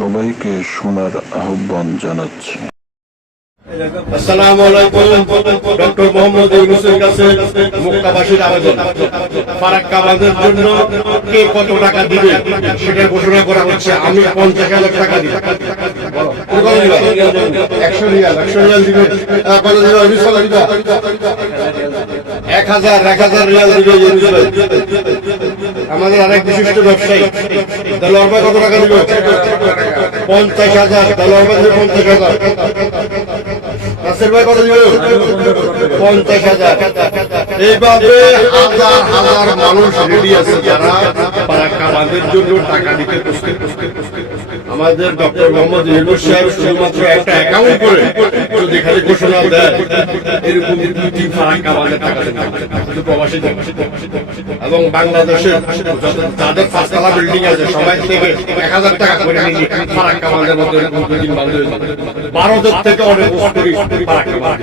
সবাইকে শোনার আহ্বান জানাচ্ছি। আসসালামু আলাইকুম। ডক্টর মোহাম্মদ ইউনূসের কাছে মক্কাবাসীর আবেদন, ফারাক্কা বাঁধের জন্য কে কত টাকা দিবে সেটা ঘোষণা করা হচ্ছে। আমি 50,000 টাকা দিব। 100 রিয়াল দিবে। কত দিবে? 1000 রিয়াল দিবে ইউনূস ভাই। আমাদের আরেক বিশিষ্ট ব্যবসায়ী দেলোয়ার ভাই কত টাকা দিবে? 50,000। দেলোয়ার ভাই দিবে 50,000। নাসির ভাই কত দিবে? 50,000। এইভাবে হাজার হাজার মানুষ রেডি আছে যারা ফারাক্কা বাঁধের জন্য টাকা দিতে প্রস্তুত। আমাদের ডক্টর মোহাম্মদ ইউনূস সাহেব শুধুমাত্র একটা অ্যাকাউন্ট করে যদি খালি ঘোষণা দেয় এরকম 2টি ফারাক্কা বাঁধের টাকা দেন, শুধু প্রবাসী এবং বাংলাদেশের যাদের 5তলা বিল্ডিং আছে সবাই থেকে 1000 টাকা করে নিয়ে ফারাক্কা বাঁধের মধ্যে 2 দিন বন্ধ হয়ে যাবে। ভারতের থেকে অনেক ফারাক্কা বাঁধ